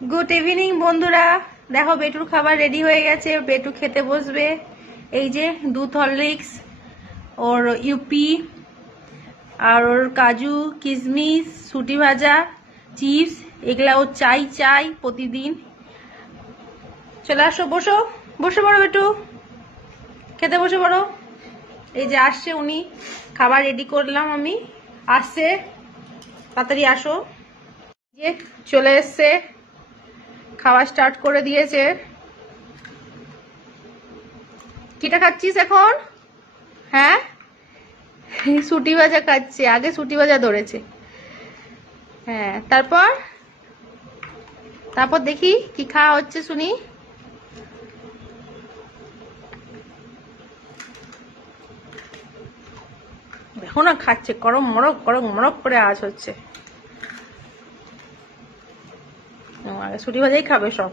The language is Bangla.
গুড ইভিনিং বন্ধুরা, দেখো বেটুর খাবার রেডি হয়ে গেছে। বেটু খেতে বসবে। এই যে দুধ হরলিক্স, ওর ইউপি আর ওর কাজু কিশমিশ, সুটি ভাজা, চিপস, এগুলা ও চাই প্রতিদিন। চলে আসো, বসো বসে পড়ো বেটু, খেতে বসে পড়ো। এই যে আসছে উনি, খাবার রেডি করলাম আমি, আসছে, তাড়াতাড়ি আসো। যে চলে এসছে, খাওয়া স্টার্ট করে দিয়েছে। কিটা খাচ্ছিস এখন? হ্যাঁ, সুটি ভাজা খাচ্ছে, আগে সুটি ভাজা ধরেছে। হ্যাঁ, তারপর তারপর দেখি কি খাওয়া হচ্ছে শুনি। দেখো না খাচ্ছে, করম মরক করে আওয়াজ হচ্ছে। আগে সুটি ভাজাই খাবে সব।